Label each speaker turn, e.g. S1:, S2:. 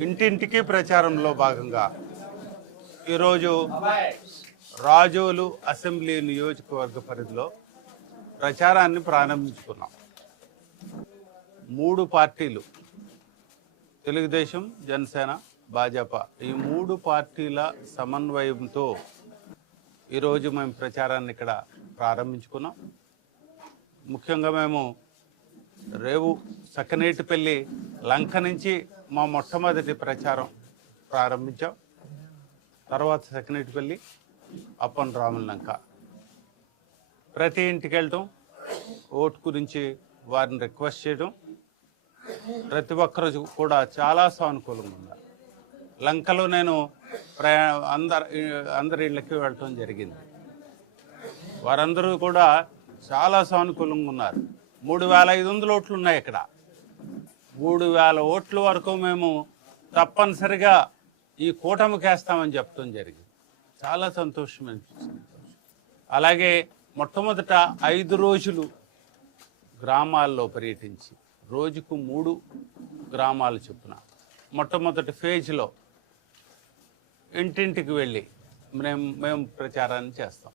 S1: ఇంటింటికి ప్రచారంలో భాగంగా ఈరోజు రాజోలు అసెంబ్లీ నియోజకవర్గ పరిధిలో ప్రచారాన్ని ప్రారంభించుకున్నాం. మూడు పార్టీలు తెలుగుదేశం జనసేన భాజపా ఈ మూడు పార్టీల సమన్వయంతో ఈరోజు మేము ప్రచారాన్ని ఇక్కడ ప్రారంభించుకున్నాం. ముఖ్యంగా మేము రేవు సక్కనేటిపల్లి లంక నుంచి మా మొట్టమొదటి ప్రచారం ప్రారంభించాం. తర్వాత సక్కనేటిపల్లి అప్పన్ రాముల లంక. ప్రతి ఇంటికి వెళ్ళటం ఓటు గురించి వారిని రిక్వెస్ట్ చేయడం. ప్రతి ఒక్కరు కూడా చాలా సానుకూలంగా ఉన్నారు లంకలో నేను ప్రయా అందరు అందరి ఇళ్ళకి వెళ్ళటం జరిగింది. వారందరూ కూడా చాలా సానుకూలంగా ఉన్నారు. మూడు వేల ఐదు వందల ఓట్లు ఉన్నాయి ఇక్కడ. మూడు వేల ఓట్ల వరకు మేము తప్పనిసరిగా ఈ కూటమికి వేస్తామని చెప్పడం జరిగింది. చాలా సంతోషం అనిపించింది అలాగే మొట్టమొదట ఐదు రోజులు గ్రామాల్లో పర్యటించి రోజుకు మూడు గ్రామాలు చొప్పున మొట్టమొదటి ఫేజ్లో ఇంటింటికి వెళ్ళి మేము మేము ప్రచారాన్ని చేస్తాం.